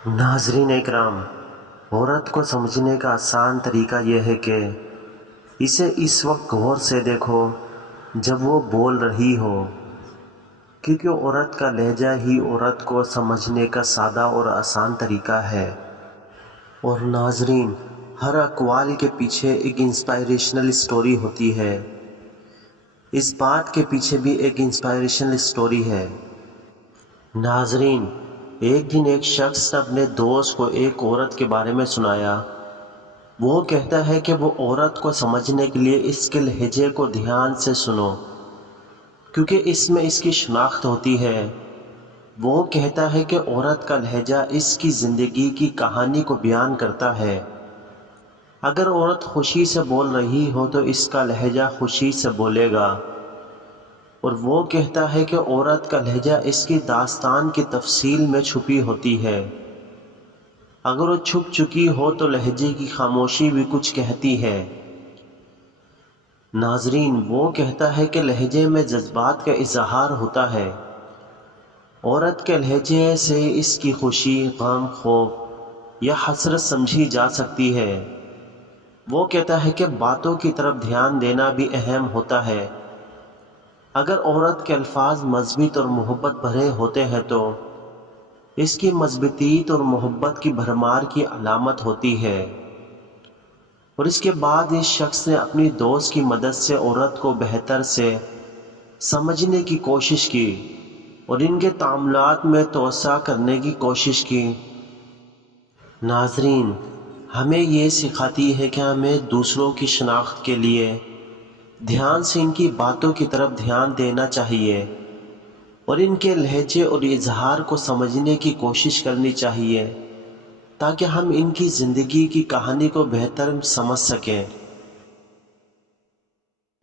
नाजरीन इकराम, औरत को समझने का आसान तरीका यह है कि इसे इस वक्त गौर से देखो जब वो बोल रही हो, क्योंकि औरत का लहजा ही औरत को समझने का सादा और आसान तरीका है। और नाजरीन, हर अक़वाल के पीछे एक इंस्पायरेशनल स्टोरी होती है। इस बात के पीछे भी एक इंस्पायरेशनल स्टोरी है। नाजरीन, एक दिन एक शख्स ने अपने दोस्त को एक औरत के बारे में सुनाया। वो कहता है कि वो औरत को समझने के लिए इसके लहजे को ध्यान से सुनो, क्योंकि इसमें इसकी शनाख्त होती है। वो कहता है कि औरत का लहजा इसकी ज़िंदगी की कहानी को बयान करता है। अगर औरत खुशी से बोल रही हो तो इसका लहजा खुशी से बोलेगा। और वो कहता है कि औरत का लहजा इसकी दास्तान की तफसील में छुपी होती है। अगर वो छुप चुकी हो तो लहजे की खामोशी भी कुछ कहती है। नाजरीन, वो कहता है कि लहजे में जज्बात का इजहार होता है। औरत के लहजे से इसकी खुशी, गम, खौफ या हसरत समझी जा सकती है। वो कहता है कि बातों की तरफ ध्यान देना भी अहम होता है। अगर औरत के अल्फाज मज़बूत और मोहब्बत भरे होते हैं तो इसकी मज़बूतीत और मोहब्बत की भरमार की अलामत होती है। और इसके बाद इस शख्स ने अपनी दोस्त की मदद से औरत को बेहतर से समझने की कोशिश की और इनके तामुलात में तोसा करने की कोशिश की। नाजरीन, हमें ये सिखाती है कि हमें दूसरों की शनाख्त के लिए ध्यान से इनकी बातों की तरफ ध्यान देना चाहिए और इनके लहजे और इजहार को समझने की कोशिश करनी चाहिए, ताकि हम इनकी ज़िंदगी की कहानी को बेहतर समझ सकें।